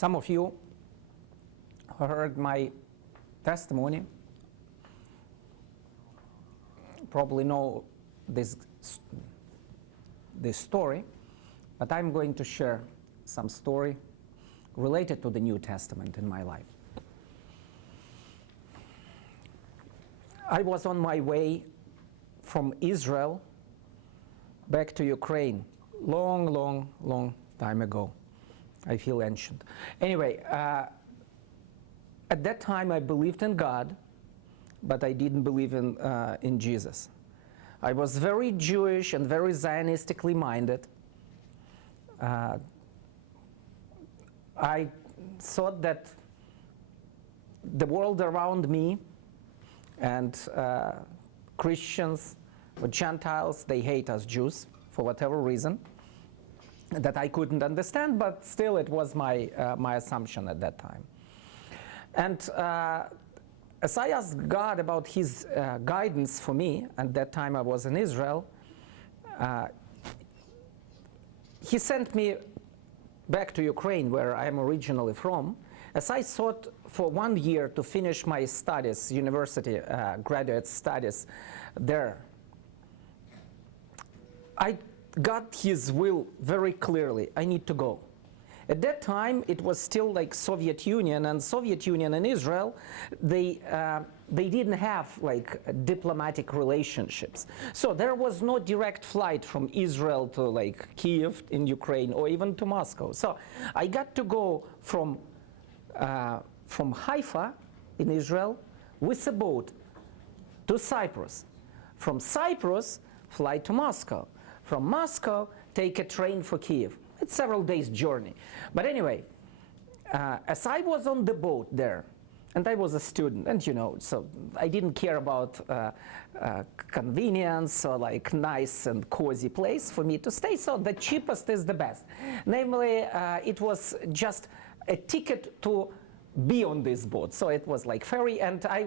Some of you heard my testimony, probably know this story, but I'm going to share some story related to the New Testament in my life. I was on my way from Israel back to Ukraine long time ago. I feel ancient. Anyway, at that time I believed in God, but I didn't believe in Jesus. I was very Jewish and very Zionistically minded. I thought that the world around me and Christians or Gentiles, they hate us Jews for whatever reason that I couldn't understand, but still it was my assumption at that time. And as I asked God about His guidance for me, at that time I was in Israel, He sent me back to Ukraine, where I am originally from, as I sought for 1 year to finish my studies, university graduate studies there. I got His will very clearly. I need to go. At that time, it was still like Soviet Union, and Soviet Union and Israel, they didn't have like diplomatic relationships. So there was no direct flight from Israel to like Kiev in Ukraine or even to Moscow. So I got to go from Haifa in Israel with a boat to Cyprus. From Cyprus, fly to Moscow. From Moscow, take a train for Kiev. It's several days journey. But anyway, as I was on the boat there, and I was a student, and you know, so I didn't care about convenience or like nice and cozy place for me to stay, so the cheapest is the best. Namely, it was just a ticket to be on this boat. So it was like ferry, and I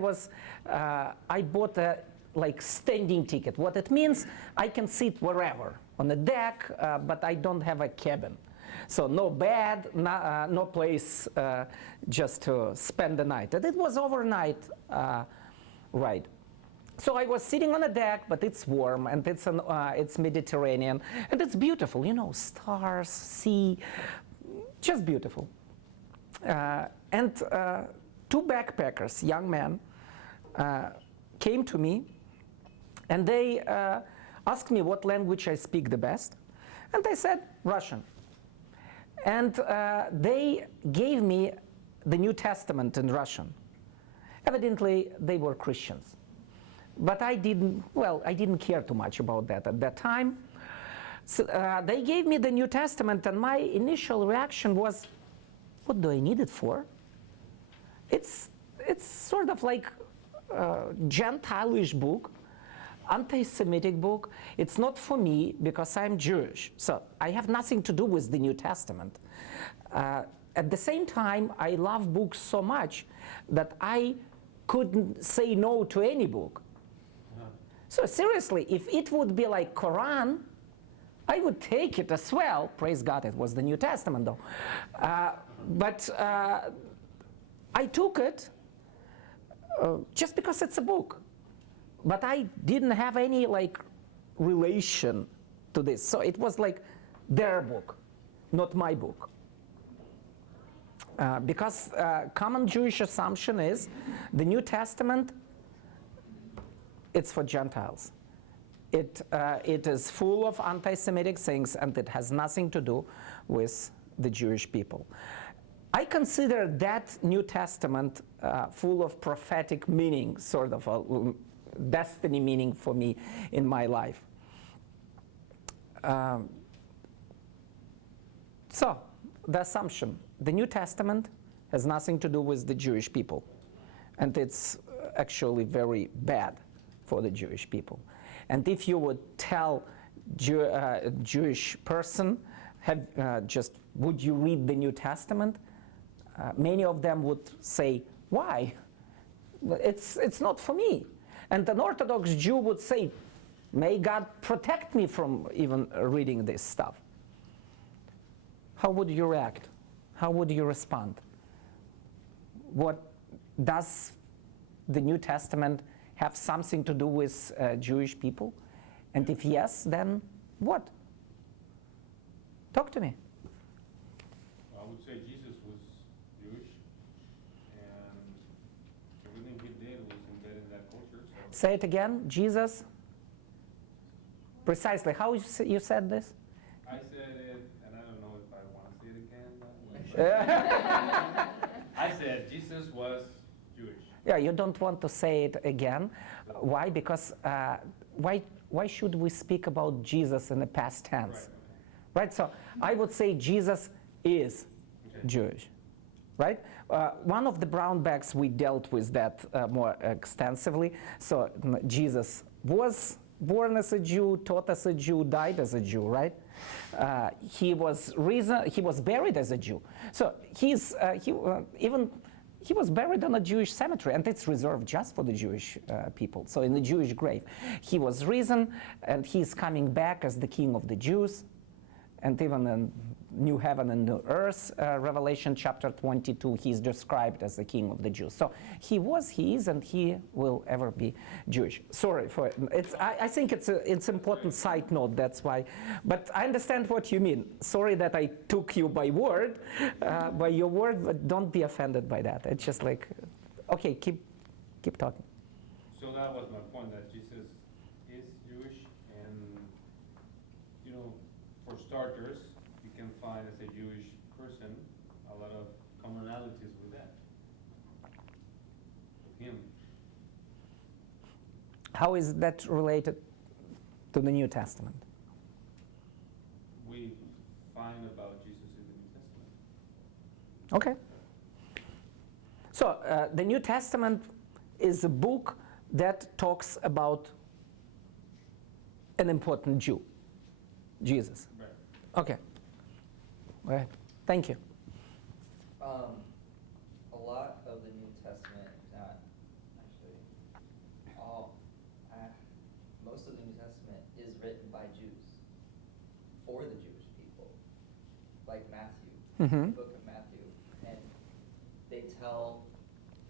bought a like standing ticket. What it means, I can sit wherever, on the deck, but I don't have a cabin. So no bed, no place just to spend the night. And it was overnight ride. So I was sitting on the deck, but it's warm, and it's Mediterranean, and it's beautiful, you know, stars, sea, just beautiful. And two backpackers, young men, came to me, and they asked me what language I speak the best, and I said Russian. And they gave me the New Testament in Russian. Evidently, they were Christians. But I didn't care too much about that at that time. So, they gave me the New Testament, and my initial reaction was, what do I need it for? It's sort of like a Gentile-ish book, anti-Semitic book. It's not for me because I'm Jewish. So I have nothing to do with the New Testament. At the same time, I love books so much that I couldn't say no to any book. So seriously, if it would be like Quran, I would take it as well. Praise God, it was the New Testament though. But I took it just because it's a book. But I didn't have any like relation to this. So it was like their book, not my book. Because common Jewish assumption is the New Testament, it's for Gentiles. It is full of anti-Semitic things, and it has nothing to do with the Jewish people. I consider that New Testament full of prophetic meaning, sort of a destiny meaning for me in my life. So, the assumption, the New Testament has nothing to do with the Jewish people, and it's actually very bad for the Jewish people. And if you would tell a Jewish person, would you read the New Testament? Many of them would say, why? It's not for me. And an Orthodox Jew would say, may God protect me from even reading this stuff. How would you react? how would you respond? What does the New Testament have something to do with Jewish people? And if yes, then what? Talk to me. I would say Jesus was Jewish, and everything he did was embedded in that culture. So. Say it again, Jesus. Precisely, how you said this? I said it, and I don't know if I want to say it again. I said Jesus was Jewish. Yeah, you don't want to say it again. Why? Because why should we speak about Jesus in the past tense? Right, so I would say Jesus is Jewish, right? One of the brown bags we dealt with that more extensively. So Jesus was born as a Jew, taught as a Jew, died as a Jew, right? He was buried as a Jew. So he was buried in a Jewish cemetery, and it's reserved just for the Jewish people. So in the Jewish grave, he was risen, and he's coming back as the King of the Jews. And even in New Heaven and New Earth, Revelation chapter 22, he's described as the King of the Jews. So he was, he is, and he will ever be Jewish. Sorry for it. I think it's important side note, that's why. But I understand what you mean. Sorry that I took you by your word, but don't be offended by that. It's just like, okay, keep talking. So that was my point, that Jesus is Jewish, and for starters, you can find as a Jewish person a lot of commonalities with that, with him. How is that related to the New Testament? We find about Jesus in the New Testament. Okay. So the New Testament is a book that talks about an important Jew, Jesus. Right. Okay. All right. Thank you. A lot of the New Testament, not actually all, most of the New Testament is written by Jews for the Jewish people, like Matthew, the book of Matthew, and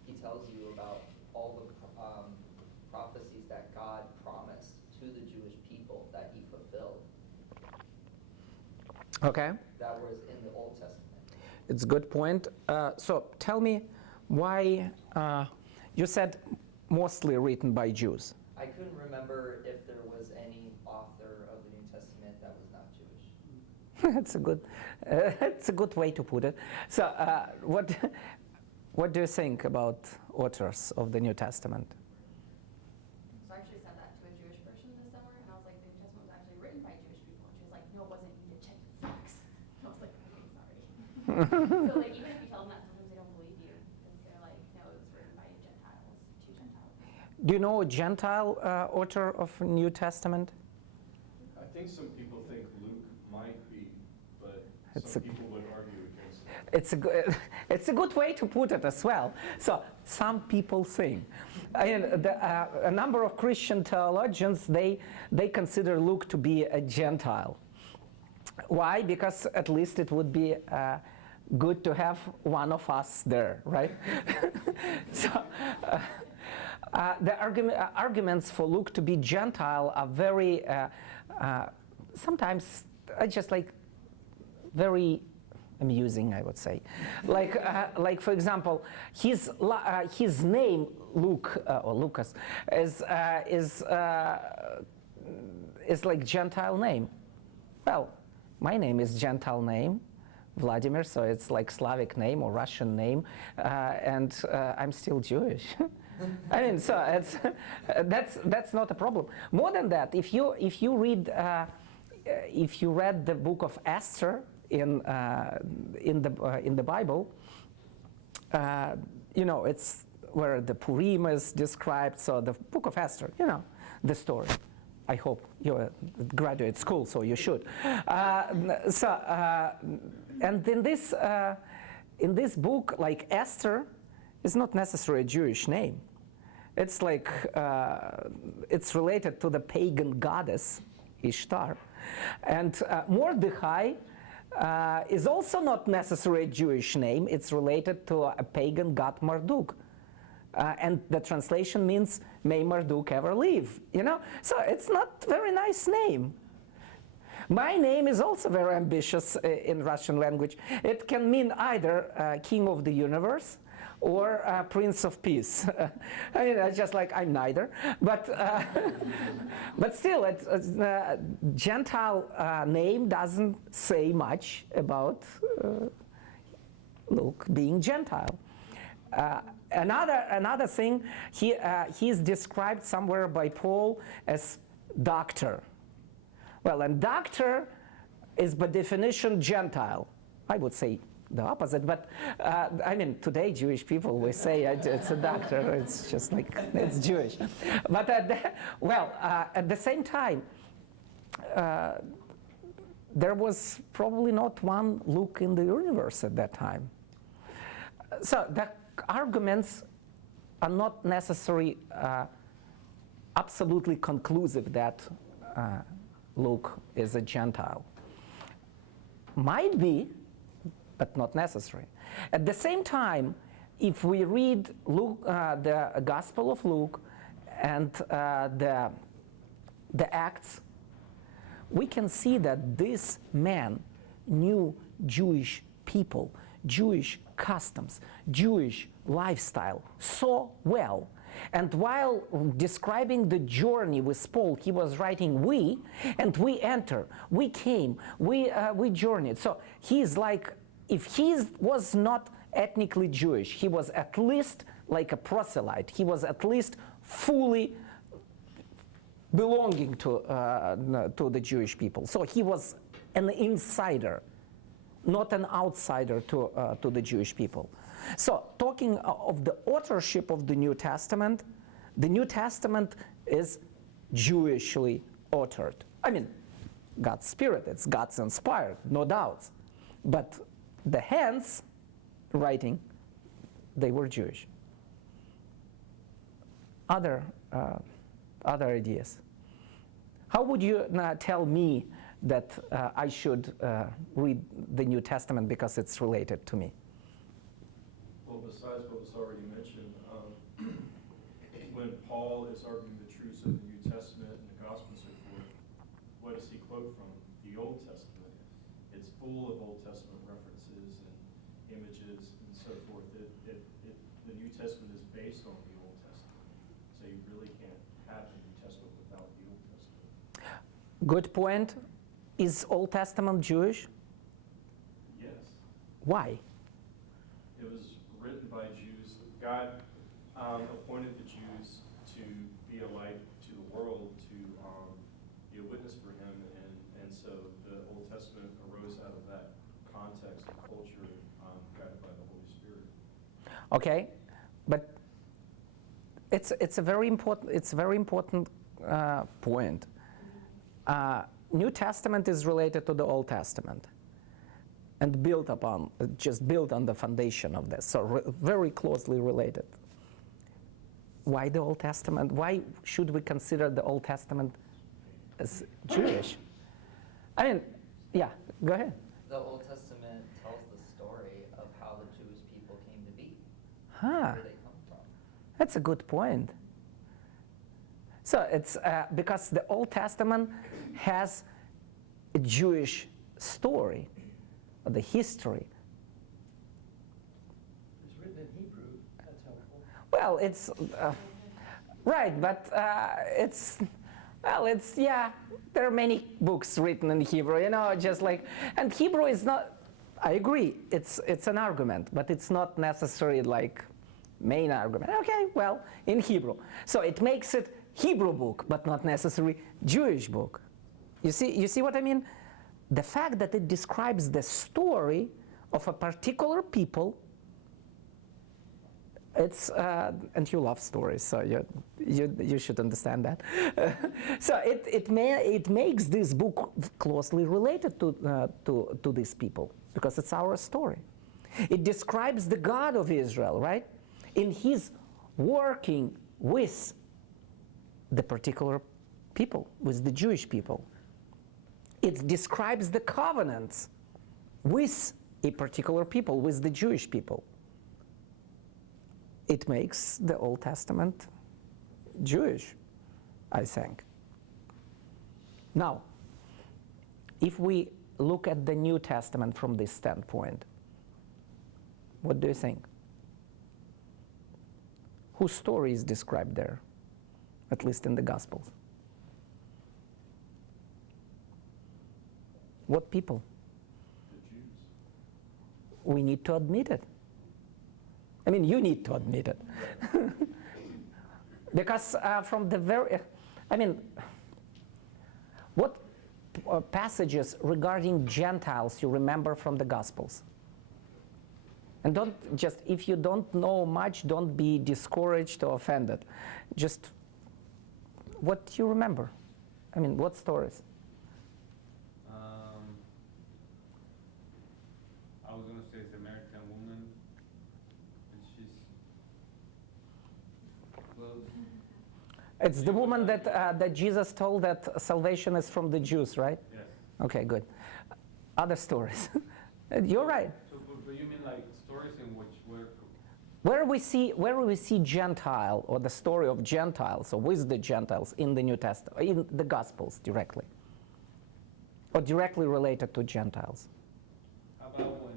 he tells you about all the prophecies that God promised to the Jewish people that he fulfilled. Okay. That was in the Old Testament. It's a good point. So tell me why you said mostly written by Jews. I couldn't remember if there was any author of the New Testament that was not Jewish. It's a good way to put it. So what do you think about authors of the New Testament? So I actually said that to a Jewish person this summer, and I was like, the New Testament was actually written by Jewish people. And she was like, no, it wasn't. You did check the facts. I was like, okay, sorry. So like, even if you tell them that, sometimes they don't believe you, because they're like, no, it was written by Gentiles, to Gentiles. Do you know a Gentile author of New Testament? I think some people think Luke might be, but It's some a- people would argue against it. It's a good way to put it as well. So some people think. A number of Christian theologians, they consider Luke to be a Gentile. Why? Because at least it would be good to have one of us there, right? So the arguments for Luke to be Gentile are very, sometimes just like very amusing, I would say. Like for example, his name Luke or Lucas is like Gentile name. Well, my name is Gentile name, Vladimir, so it's like Slavic name or Russian name, and I'm still Jewish. I mean, so that's not a problem. More than that, if you read the book of Esther in the Bible, it's where the Purim is described. So the book of Esther, the story. I hope you're at graduate school, so you should. And in this book, like Esther, is not necessarily a Jewish name. It's like it's related to the pagan goddess Ishtar, and Mordechai is also not necessarily a Jewish name. It's related to a pagan god Marduk. And the translation means, may Marduk ever live, you know? So it's not a very nice name. My name is also very ambitious in Russian language. It can mean either King of the Universe or Prince of Peace. I mean, it's just like I'm neither. But, but still, Gentile name doesn't say much about Luke being Gentile. Another thing, he is described somewhere by Paul as doctor. Well, and doctor is by definition Gentile. I would say the opposite, but I mean, today Jewish people will say it's a doctor. It's just like, it's Jewish. But at the same time, there was probably not one Luke in the universe at that time. So the arguments are not necessarily absolutely conclusive that Luke is a Gentile. Might be, but not necessary. At the same time, if we read Luke, the Gospel of Luke and the Acts, we can see that this man knew Jewish people, Jewish customs, Jewish lifestyle so well. And while describing the journey with Paul, he was writing we, and we enter, we came, we journeyed. So he's like, if he was not ethnically Jewish, he was at least like a proselyte. He was at least fully belonging to the Jewish people. So he was an insider, not an outsider to the Jewish people. So talking of the authorship of the New Testament is Jewishly authored. I mean, God's Spirit, it's God's inspired, no doubts. But the hands writing, they were Jewish. Other ideas. How would you tell me that I should read the New Testament because it's related to me? Well, besides what was already mentioned, when Paul is arguing the truths of the New Testament and the Gospel and so forth, what does he quote from? The Old Testament. It's full of Old Testament references and images and so forth. The New Testament is based on the Old Testament. So you really can't have the New Testament without the Old Testament. Good point. Is Old Testament Jewish? Yes. Why? It was written by Jews. God appointed the Jews to be a light to the world, to be a witness for him, and so the Old Testament arose out of that context and culture, guided by the Holy Spirit. Okay, but it's a very important point. New Testament is related to the Old Testament and built on the foundation of this, so very closely related. Why the Old Testament? Why should we consider the Old Testament as Jewish? I mean, yeah, go ahead. The Old Testament tells the story of how the Jewish people came to be, Huh. where they come from. That's a good point. So it's because the Old Testament has a Jewish story, the history. It's written in Hebrew, that's helpful. Well, it's right, but yeah. There are many books written in Hebrew, you know, just like, and Hebrew is not. I agree, it's an argument, but it's not necessarily like main argument. Okay, well, in Hebrew, so it makes it Hebrew book, but not necessarily Jewish book. You see what I mean? The fact that it describes the story of a particular people. It's and you love stories, so you should understand that. So it makes this book closely related to these people because it's our story. It describes the God of Israel, right? In his working with the particular people, with the Jewish people. It describes the covenants with a particular people, with the Jewish people. It makes the Old Testament Jewish, I think. Now, if we look at the New Testament from this standpoint, what do you think? Whose story is described there, at least in the Gospels? What people? The Jews. We need to admit it. I mean, you need to admit it. Because from the very, I mean, what passages regarding Gentiles you remember from the Gospels? And don't just, if you don't know much, don't be discouraged or offended. Just what you remember. I mean, what stories? I was gonna say Samaritan woman, and she's close. It's the woman that Jesus told that salvation is from the Jews, right? Yes. Okay, good. Other stories. You're right. So, but you mean like stories in which were Where we see Gentile or the story of Gentiles or with the Gentiles in the New Testament, in the Gospels directly, or directly related to Gentiles? how about when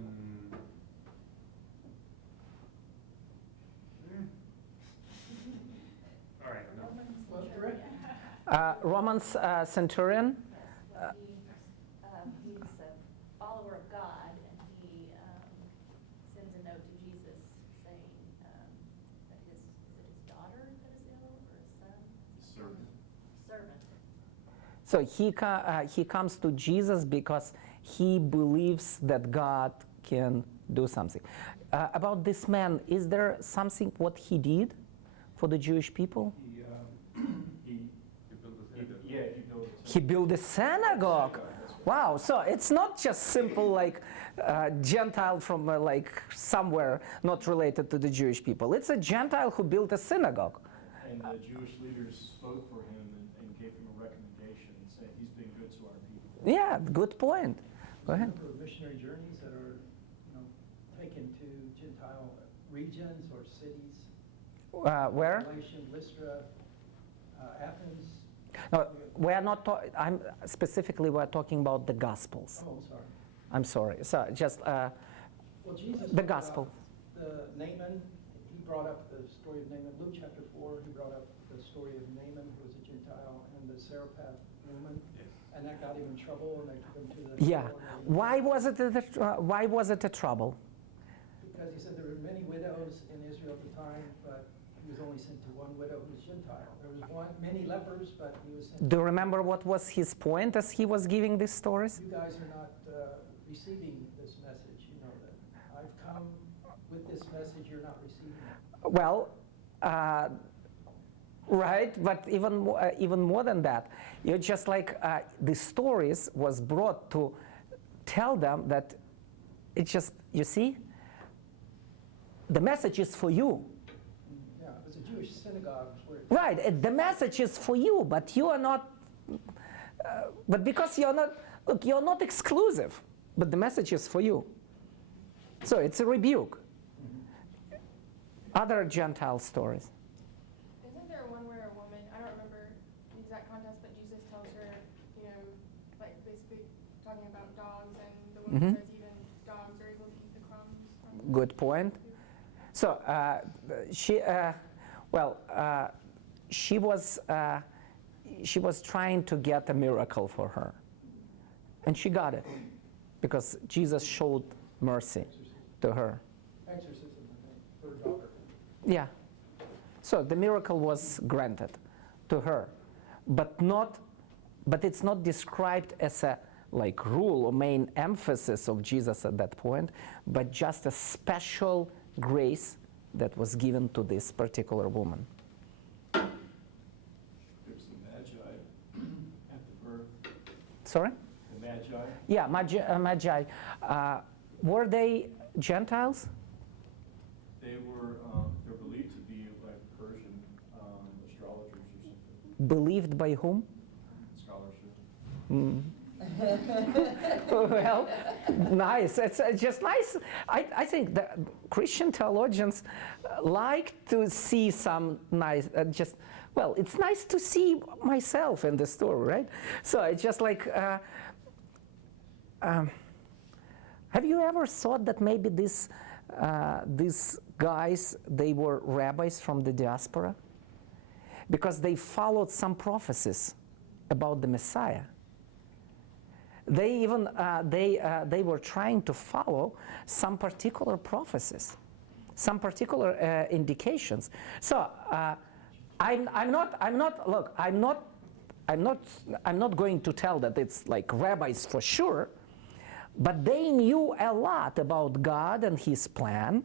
all right, no. Well, correct. Romans centurion. He's a follower of God, and he sends a note to Jesus saying that is it his daughter that is ill, or his son? Servant. Servant. So he comes to Jesus because he believes that God can do something. About this man, is there something what he did for the Jewish people? He built a synagogue. He built a synagogue. Wow, so it's not just simple like Gentile from like somewhere not related to the Jewish people. It's a Gentile who built a synagogue. And the Jewish leaders spoke for him and gave him a recommendation and said, he's been good to our people. Yeah, good point. Go ahead. Number of missionary journeys that are, taken to Gentile regions or cities. Where? Galatian, Lystra, Athens. No, we are not. I'm specifically we're talking about the Gospels. Oh, sorry. I'm sorry. So just Well, Jesus. The talked gospel. about The Naaman, he brought up the story of Naaman. Luke chapter 4, he brought up the story of Naaman, who was a Gentile, and the Saraphat woman. Yes. And that got him in trouble, and they took him to the. yeah. court, and he- Why was it a trouble? Because he said there were many widows in Israel at the time, but he was only sent to one widow who was Gentile. There was many lepers, but he was sent. Do you remember what was his point as he was giving these stories? You guys are not receiving this message. You know that I've come with this message. You're not receiving it. Well, right, but even more than that, you're just like the stories was brought to tell them that it's just, you see, the message is for you. Yeah, it was a Jewish synagogue where. Right, the message is for you, but you are not, but because you're not, look, you're not exclusive, but the message is for you. So it's a rebuke. Other Gentile stories. Isn't there one where a woman, I don't remember the exact context, but Jesus tells her, like basically talking about dogs, and the woman says even dogs are able to eat the crumbs from Good point. So she was trying to get a miracle for her, and she got it because Jesus showed mercy to her. Exorcism, I think, for her daughter. Yeah. So the miracle was granted to her, but it's not described as a like rule or main emphasis of Jesus at that point, but just a special grace that was given to this particular woman. There's the Magi at the birth. Sorry? The Magi. Yeah, Magi. Were they Gentiles? They're believed to be like Persian astrologers or something. Believed by whom? Scholarship. Well, nice. It's just nice. I think that Christian theologians like to see some nice, well, it's nice to see myself in the story, right? So it's just like, have you ever thought that maybe these guys, they were rabbis from the diaspora? Because they followed some prophecies about the Messiah. They even they were trying to follow some particular prophecies, some particular indications. So I'm not going to tell that it's like rabbis for sure, but they knew a lot about God and His plan,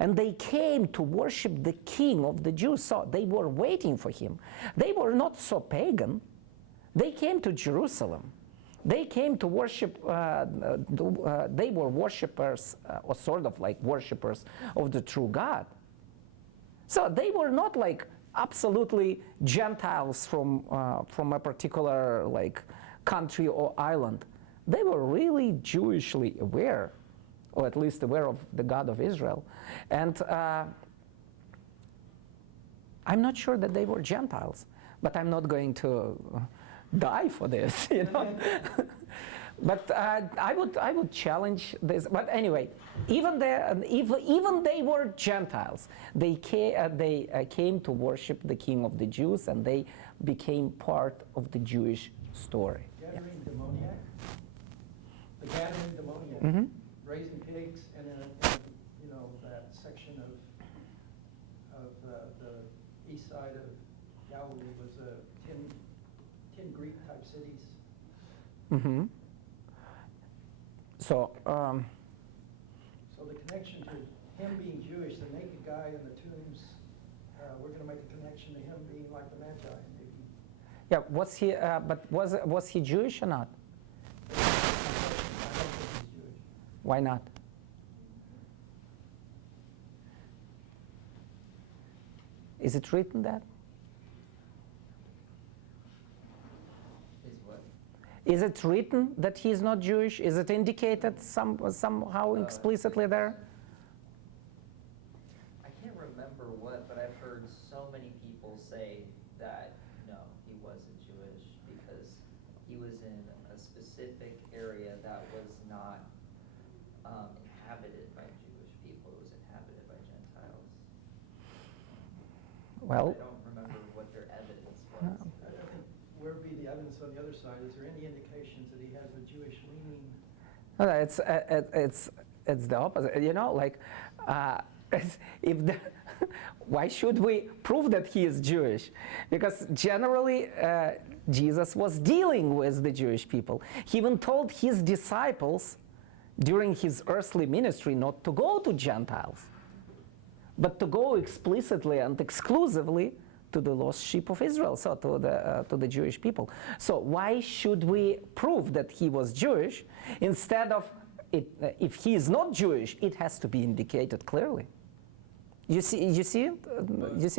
and they came to worship the King of the Jews. So they were waiting for Him. They were not so pagan. They came to Jerusalem. They came to worship, they were worshippers, or sort of like worshippers of the true God. So they were not like absolutely Gentiles from a particular like country or island. They were really Jewishly aware, or at least aware of the God of Israel. And I'm not sure that they were Gentiles, but I'm not going to die for this, you know. But I would challenge this. But anyway, even they were Gentiles. They came to worship the King of the Jews, and they became part of the Jewish story. Gathering demoniac. The gathering demoniac. Mm-hmm. Raising pigs, and in you know, that section of the east side of Galilee was 10 Greek-type cities. Mm-hmm. So, So the connection to him being Jewish, the naked guy in the tombs, we're going to make a connection to him being like the Magi, maybe. yeah, was he? But was he Jewish or not? I don't think he's Jewish. Why not? Is it written that? Is what? Is it written that he is not Jewish? Is it indicated somehow explicitly there? I can't remember what, but I've heard so many people say that, no, he wasn't Jewish because he was in a specific area that was not inhabited by Jewish people. It was inhabited by Gentiles. Well, I don't remember what their evidence was. I think where would be the evidence on the other side? Is there any indications that he has a Jewish leaning? no, it's the opposite. You know, like if the why should we prove that he is Jewish? Because generally Jesus was dealing with the Jewish people. He even told his disciples during his earthly ministry not to go to Gentiles, but to go explicitly and exclusively to the lost sheep of Israel, so to the Jewish people. So why should we prove that he was Jewish instead of it, if he is not Jewish, it has to be indicated clearly. You see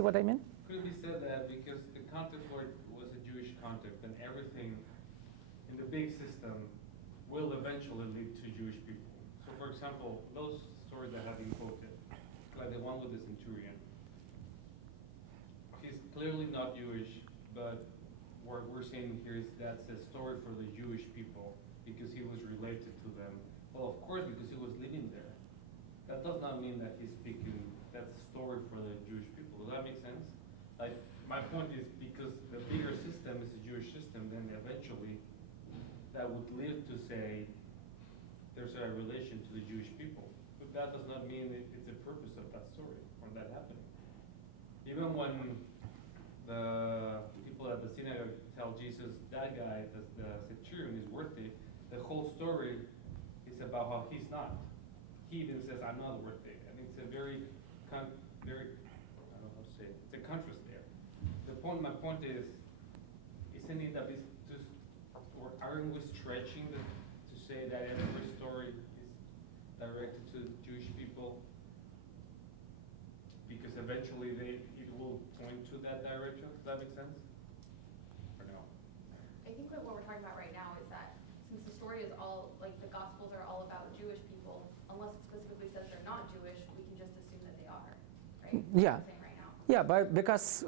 what I mean? Could it be said that because the context for it was a Jewish context, and everything in the big system will eventually lead to Jewish people? So, for example, those stories that have been quoted, like the one with the centurion, he's clearly not Jewish, but what we're saying here is that's a story for the Jewish people because he was related to them. Well, of course, because he was living there. That does not mean that he's speaking. That's a story for the Jewish people. Does that make sense? Like, my point is because the bigger system is a Jewish system, then eventually that would lead to say there's a relation to the Jewish people. But that does not mean it's the purpose of that story or that happening. Even when the people at the synagogue tell Jesus, that guy, the centurion, is worthy, the whole story is about how he's not. He even says, I'm not worthy. And it's a very, I don't know how to say it, it's a contrast there. My point is, isn't it that it's just, or aren't we stretching to say that every story is directed to Jewish people? Because eventually it will point to that direction. Does that make sense? Or no? I think that what we're talking about right now is that since the right? Yeah. What I'm saying right now. Yeah, but because,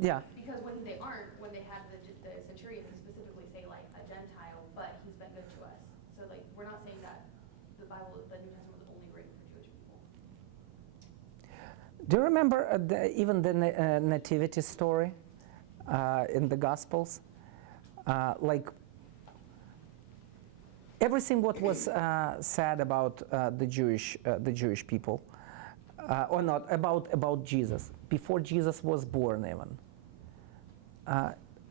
yeah. Because when they aren't, when they had the centurion specifically say like a Gentile, but he's been good to us. So like, we're not saying that the Bible, the New Testament was only written for Jewish people. Do you remember even the nativity story in the Gospels? Like everything what was said about the Jewish people, or not about Jesus before Jesus was born even.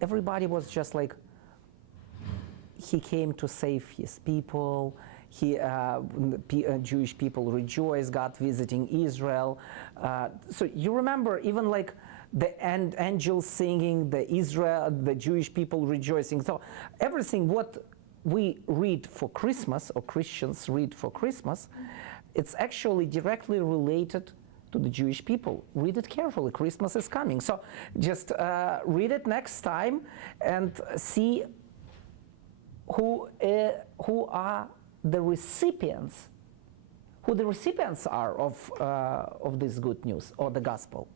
Everybody was just like, he came to save his people. Jewish people rejoice, God visiting Israel. So you remember even like the angels singing, the Jewish people rejoicing. So everything what we read for Christmas, or Christians read for Christmas, it's actually directly related to the Jewish people. Read it carefully. Christmas is coming. So just read it next time and see who are the recipients, who the recipients are of this good news or the gospel.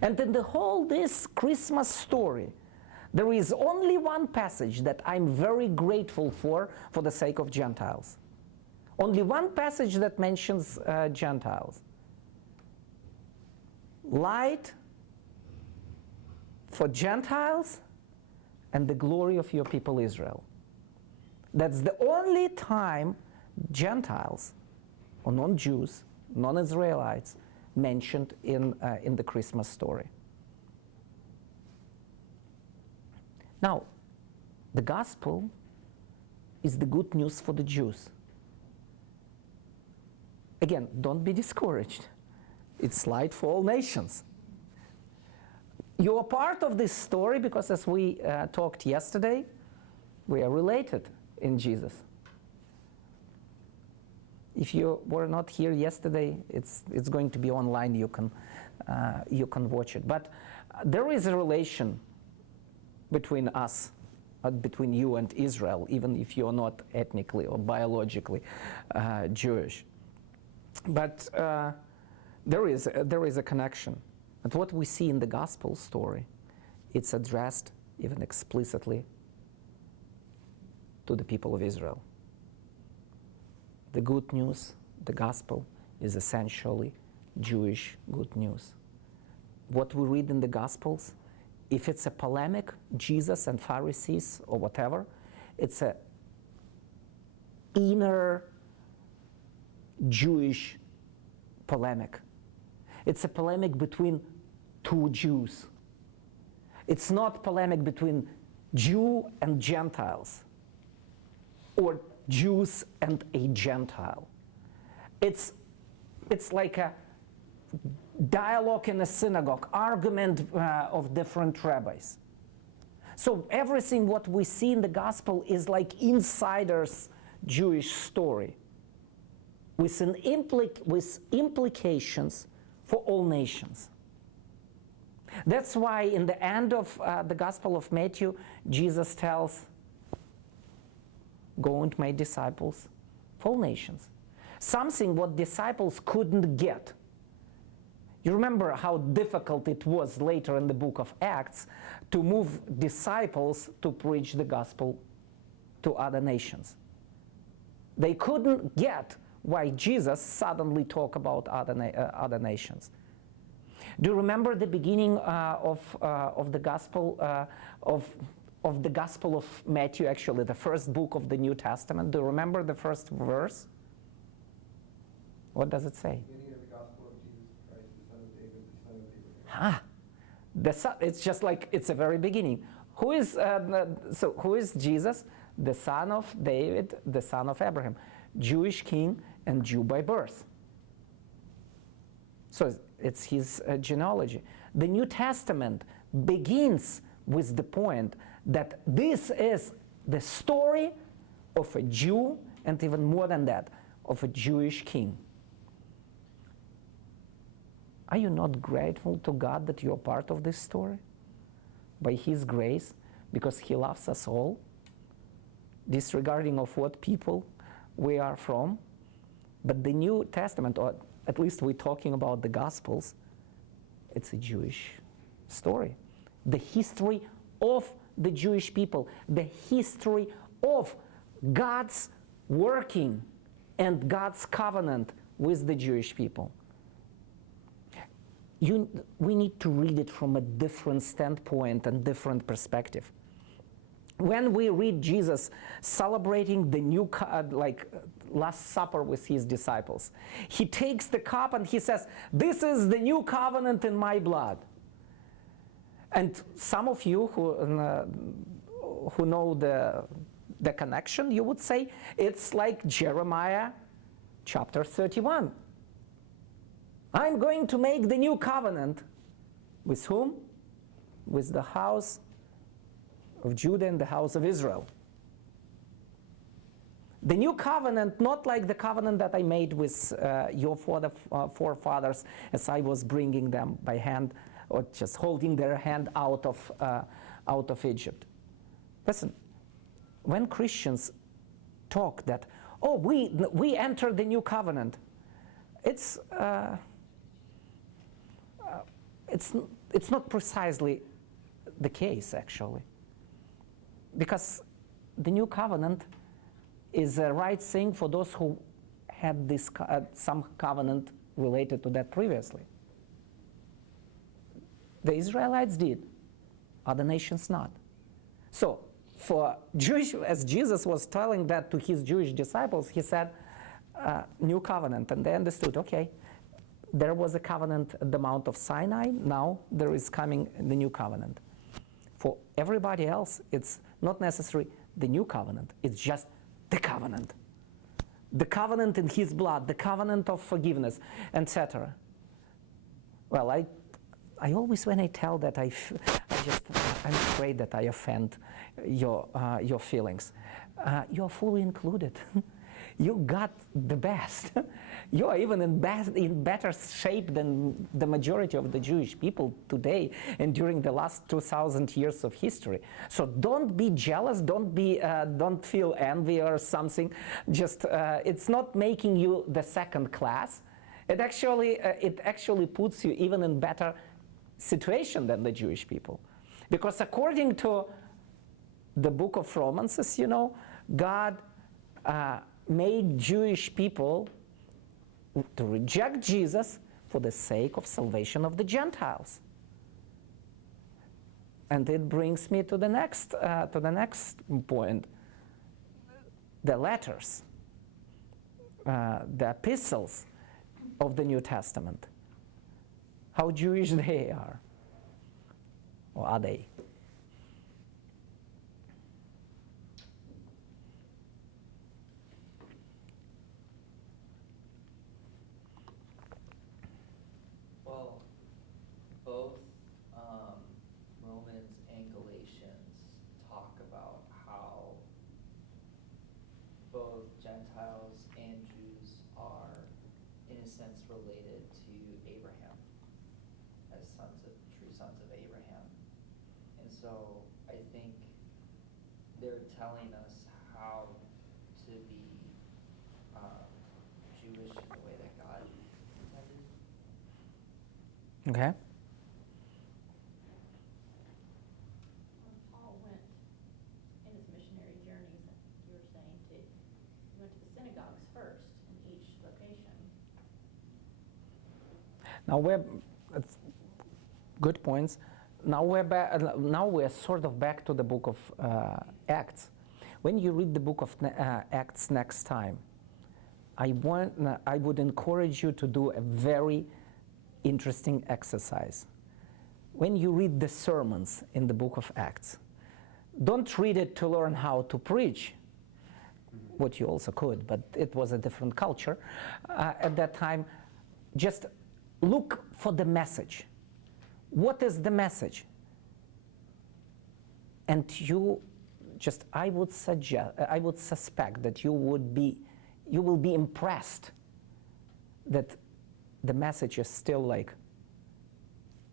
And in the whole this Christmas story, there is only one passage that I'm very grateful for the sake of Gentiles. Only one passage that mentions Gentiles. Light for Gentiles and the glory of your people Israel. That's the only time Gentiles, or non-Jews, non-Israelites, mentioned in the Christmas story. Now, the gospel is the good news for the Jews. Again, don't be discouraged. It's light for all nations. You are part of this story because, as we talked yesterday, we are related in Jesus. If you were not here yesterday, it's going to be online. You can watch it. But there is a relation between us, between you and Israel, even if you are not ethnically or biologically Jewish. But there is a connection. And what we see in the gospel story, it's addressed even explicitly to the people of Israel. The good news, the gospel, is essentially Jewish good news. What we read in the Gospels, if it's a polemic, Jesus and Pharisees or whatever, it's a inner Jewish polemic. It's a polemic between two Jews. It's not polemic between Jew and Gentiles, or Jews and a Gentile. It's like a dialogue in a synagogue, argument of different rabbis. So everything what we see in the gospel is like insider's Jewish story with implications for all nations. That's why in the end of the Gospel of Matthew, Jesus tells, go and make disciples for all nations. Something what disciples couldn't get. You remember how difficult it was later in the book of Acts to move disciples to preach the gospel to other nations. They couldn't get why Jesus suddenly talked about other nations. Do you remember the beginning of the gospel of the Gospel of Matthew, actually the first book of the New Testament? Do you remember the first verse? What does it say? Beginning of the Gospel of Jesus Christ, the Son of David, the Son of Abraham. The son, it's just like it's a very beginning. Who is Jesus? The son of David, the son of Abraham, Jewish king and Jew by birth. So it's his genealogy. The New Testament begins with the point that this is the story of a Jew, and even more than that, of a Jewish king. Are you not grateful to God that you are part of this story? By His grace, because He loves us all, disregarding of what people we are from. But the New Testament, or at least we're talking about the Gospels, It's a Jewish story. The history of the Jewish people, the history of God's working and God's covenant with the Jewish people. We need to read it from a different standpoint and different perspective. When we read Jesus celebrating the new, Last Supper with his disciples, he takes the cup and he says, "This is the new covenant in my blood." And some of you who know the connection, you would say it's like Jeremiah chapter 31. I'm going to make the new covenant. With whom? With the house of Judah and the house of Israel. The new covenant, not like the covenant that I made with your forefathers as I was bringing them by hand, or just holding their hand out of Egypt. Listen, when Christians talk that, oh, we entered the new covenant, it's not precisely the case, actually. Because the new covenant is a right thing for those who had this some covenant related to that previously. The Israelites did, other nations not. So, for Jewish, as Jesus was telling that to his Jewish disciples, he said, new covenant, and they understood, okay, there was a covenant at the Mount of Sinai, now there is coming the new covenant. For everybody else, it's not necessarily the new covenant, it's just the covenant. The covenant in his blood, the covenant of forgiveness, etc. Well, I always, when I tell that, I'm afraid that I offend your feelings. You're fully included. You got the best. You are even in better shape than the majority of the Jewish people today and during the last 2,000 years of history. So don't be jealous. Don't feel envy or something. Just it's not making you the second class. It actually puts you even in better situation than the Jewish people, because according to the book of Romans, as you know, God made Jewish people to reject Jesus for the sake of salvation of the Gentiles. And it brings me to the next point: the letters, the epistles of the New Testament. How Jewish they are, or are they? Well, both Romans and Galatians talk about how both Gentiles and Jews are, in a sense, related to Abraham as true sons of Abraham. And so I think they're telling us how to be Jewish in the way that God intended. Okay. When Paul went in his missionary journeys, you were saying he went to the synagogues first in each location. Now it's good points. Now we're sort of back to the book of Acts. When you read the book of Acts next time, I would encourage you to do a very interesting exercise. When you read the sermons in the book of Acts, don't read it to learn how to preach, what you also could, but it was a different culture at that time. Just look for the message. What is the message? And I would suspect that you will be impressed that the message is still like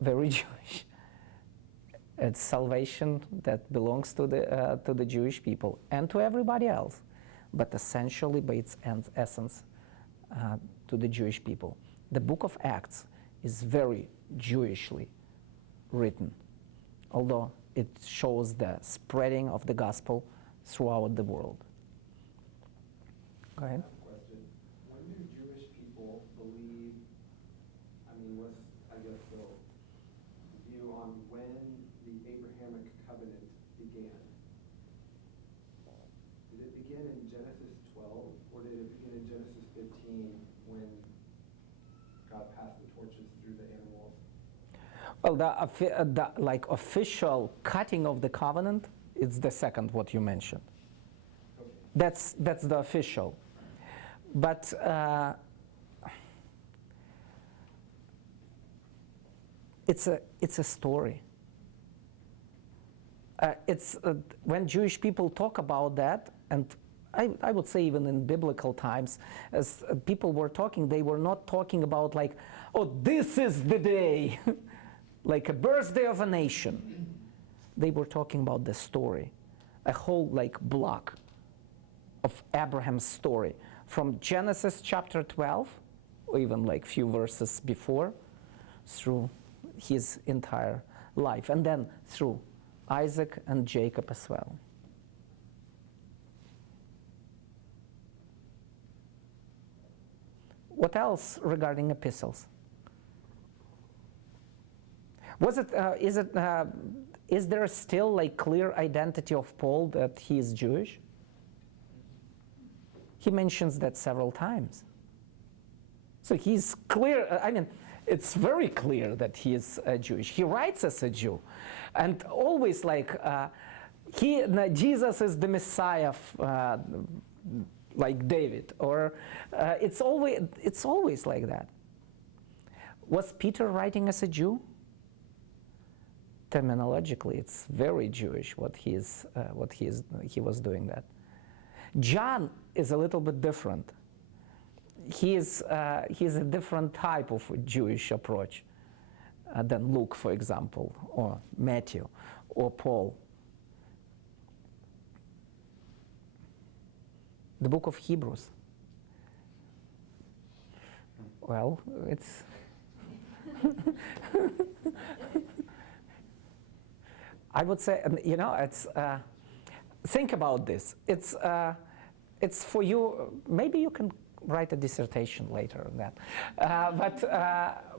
very Jewish. It's salvation that belongs to the Jewish people and to everybody else, but essentially by its essence to the Jewish people. The book of Acts is very Jewishly written, although it shows the spreading of the gospel throughout the world. Go ahead. Question. When do Jewish people believe, what's, I guess, the view on when the Abrahamic covenant began? Did it begin in Genesis 12, or did it begin in Genesis 15 when God passed the torches through the animals? Well, the official cutting of the covenant is the second what you mentioned. Okay. That's the official. But it's a story. It's when Jewish people talk about that, and I would say even in biblical times, as people were talking, they were not talking about like, oh, this is the day, like a birthday of a nation. They were talking about the story, a whole like block of Abraham's story, from Genesis chapter 12, or even like few verses before, through his entire life, and then through Isaac and Jacob as well. What else regarding epistles? Is there still like clear identity of Paul that he is Jewish? He mentions that several times. So he's clear, it's very clear that he is Jewish. He writes as a Jew. And always like, Jesus is the Messiah, like David, or it's always like that. Was Peter writing as a Jew? Terminologically, it's very Jewish what he was doing that. John is a little bit different. He is a different type of Jewish approach than Luke, for example, or Matthew, or Paul. The book of Hebrews. Well, it's I would say, it's think about this. It's for you. Maybe you can write a dissertation later on that.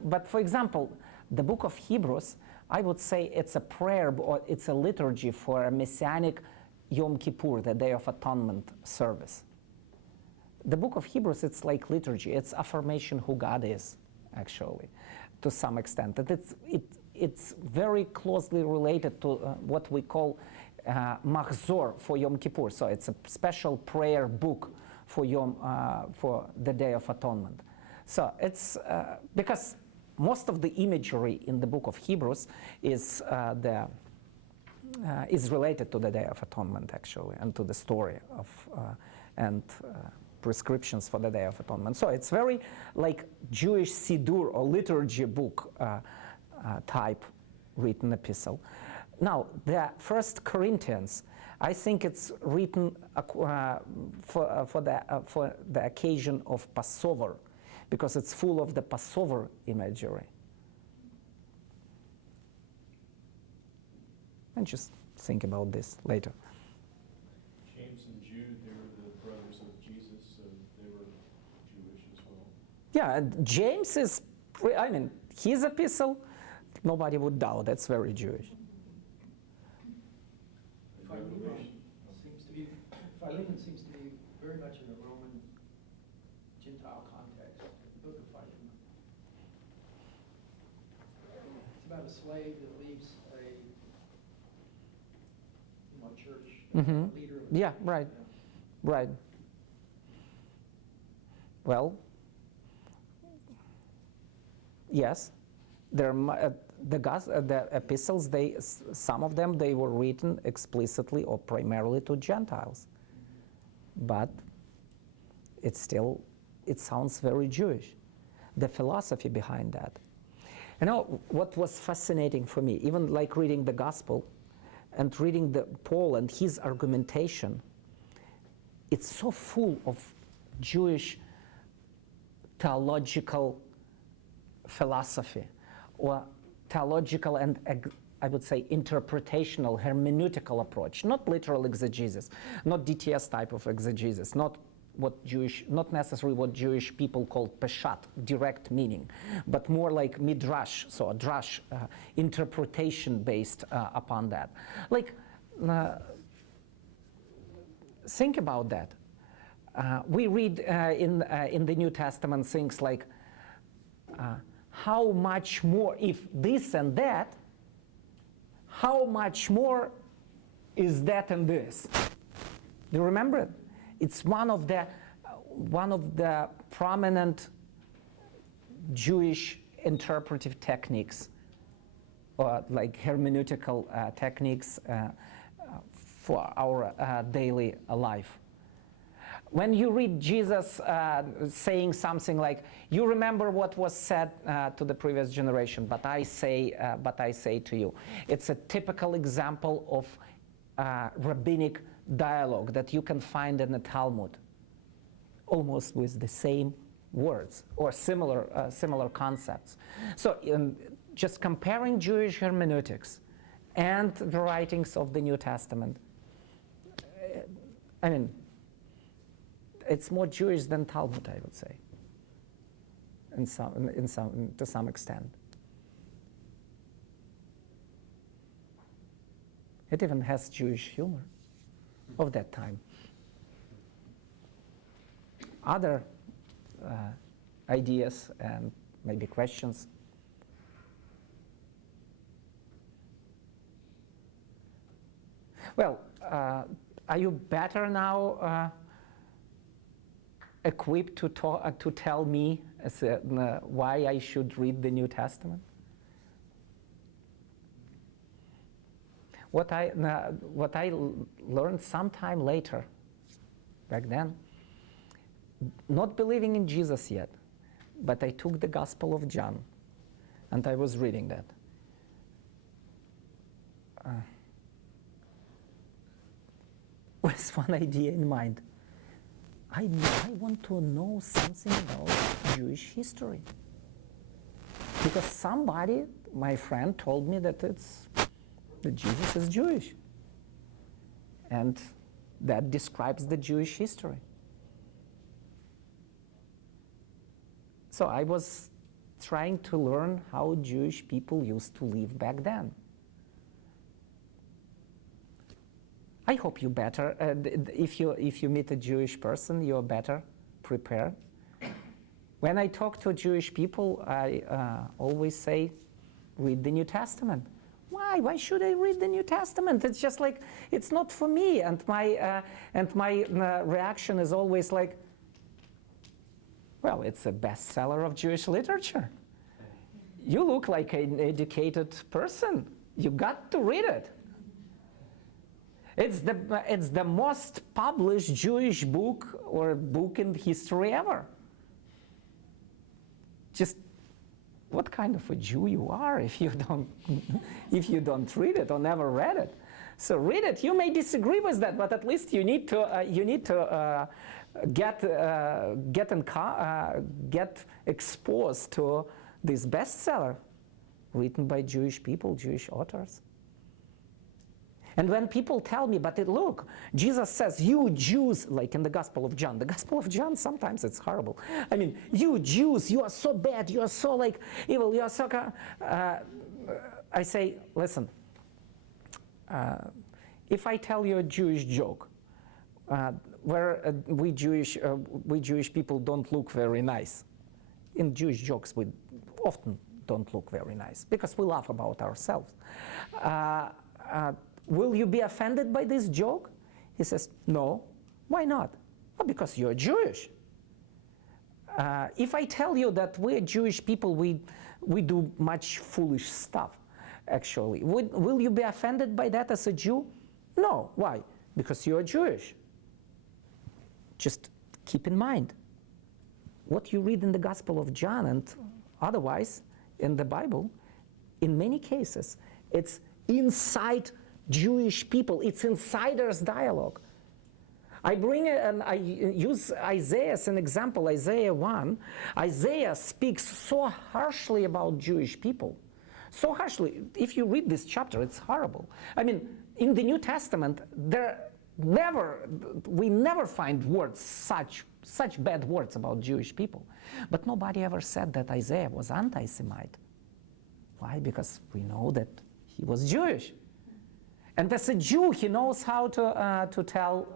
But for example, the book of Hebrews, I would say it's a prayer or it's a liturgy for a messianic Yom Kippur, the Day of Atonement service. The book of Hebrews, it's like liturgy. It's affirmation who God is, actually, to some extent. And it's very closely related to what we call Mahzor for Yom Kippur. So it's a special prayer book for for the Day of Atonement. So it's because most of the imagery in the book of Hebrews is related to the Day of Atonement, actually, and to the story of and prescriptions for the Day of Atonement. So it's very like Jewish Siddur or liturgy book type written epistle. Now, the 1 Corinthians, I think it's written for the occasion of Passover, because it's full of the Passover imagery. And just think about this later. James and Jude, they were the brothers of Jesus, so they were Jewish as well. Yeah, and James is, his epistle, nobody would doubt, that's very Jewish. Philemon seems to be very much in a Roman Gentile context, the book of Philemon. It's about a slave that leaves a church leader. Yeah, right. Right. Well, yes, the epistles, some of them, they were written explicitly or primarily to Gentiles. But it sounds very Jewish, the philosophy behind that. What was fascinating for me, even like reading the Gospel and reading Paul and his argumentation, it's so full of Jewish theological philosophy or theological and I would say interpretational, hermeneutical approach, not literal exegesis, not DTS type of exegesis, not necessarily what Jewish people call peshat, direct meaning, but more like midrash, so a drash, interpretation based upon that. Like, think about that. We read in the New Testament things like, how much more, if this and that, how much more is that and this? Do you remember it? It's one of the prominent Jewish interpretive techniques, or like hermeneutical techniques for our daily life. When you read Jesus saying something like, "You remember what was said to the previous generation, but I say to you," it's a typical example of rabbinic dialogue that you can find in the Talmud, almost with the same words or similar concepts. So, just comparing Jewish hermeneutics and the writings of the New Testament, I mean, it's more Jewish than Talmud, I would say, to some extent. It even has Jewish humor of that time. Other ideas and maybe questions? Well, are you better now equipped to tell me why I should read the New Testament? What I learned sometime later, back then, not believing in Jesus yet, but I took the Gospel of John and I was reading that. With one idea in mind. I want to know something about Jewish history. Because somebody, my friend, told me that Jesus is Jewish. And that describes the Jewish history. So I was trying to learn how Jewish people used to live back then. I hope you better, if you meet a Jewish person, you're better prepared. When I talk to Jewish people, I always say, read the New Testament. Why? Why should I read the New Testament? It's just like, it's not for me. And my reaction is always like, well, it's a bestseller of Jewish literature. You look like an educated person. You got to read it. It's the most published Jewish book or book in history ever. Just what kind of a Jew you are if you don't read it or never read it. So read it. You may disagree with that, but at least you need to get exposed to this bestseller written by Jewish people, Jewish authors. And when people tell me, but look, Jesus says, you Jews, like in the Gospel of John. The Gospel of John, sometimes it's horrible. I mean, you Jews, you are so bad, you are so like evil, you are so... I say, listen, if I tell you a Jewish joke, where we Jewish people don't look very nice. In Jewish jokes, we often don't look very nice, because we laugh about ourselves. Will you be offended by this joke? He says, no. Why not? Well, because you're Jewish. If I tell you that we're Jewish people, we do much foolish stuff, actually. Will you be offended by that as a Jew? No. Why? Because you're Jewish. Just keep in mind what you read in the Gospel of John and otherwise in the Bible, in many cases, it's inside Jewish people. It's insiders' dialogue. I bring and I use Isaiah as an example, Isaiah 1. Isaiah speaks so harshly about Jewish people. So harshly. If you read this chapter, it's horrible. I mean, in the New Testament, we never find words, such bad words about Jewish people. But nobody ever said that Isaiah was anti-Semite. Why? Because we know that he was Jewish. And as a Jew, he knows how to tell,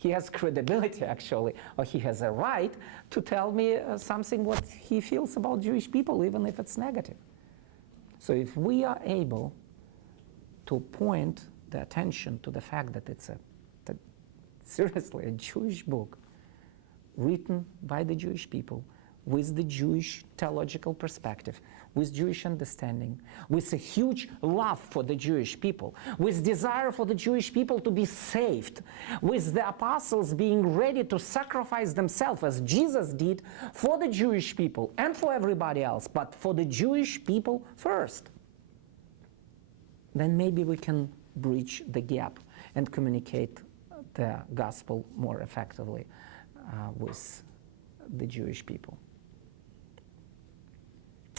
he has credibility actually, or he has a right to tell me something what he feels about Jewish people, even if it's negative. So if we are able to point the attention to the fact that it's seriously a Jewish book written by the Jewish people, with the Jewish theological perspective, with Jewish understanding, with a huge love for the Jewish people, with desire for the Jewish people to be saved, with the apostles being ready to sacrifice themselves as Jesus did for the Jewish people and for everybody else, but for the Jewish people first. Then maybe we can bridge the gap and communicate the gospel more effectively with the Jewish people.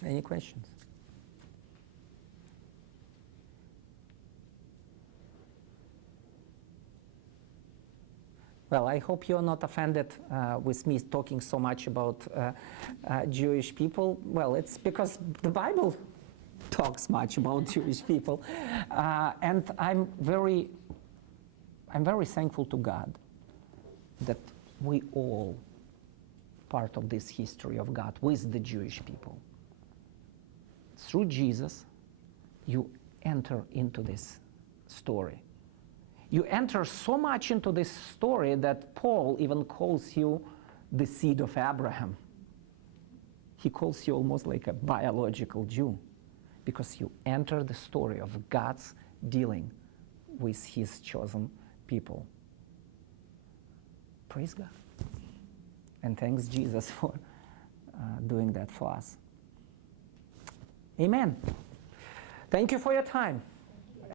Any questions? Well, I hope you're not offended with me talking so much about Jewish people. Well, it's because the Bible talks much about Jewish people, and I'm very thankful to God that we all part of this history of God with the Jewish people. Through Jesus, you enter into this story. You enter so much into this story that Paul even calls you the seed of Abraham. He calls you almost like a biological Jew because you enter the story of God's dealing with his chosen people. Praise God. And thanks Jesus for doing that for us. Amen. Thank you for your time.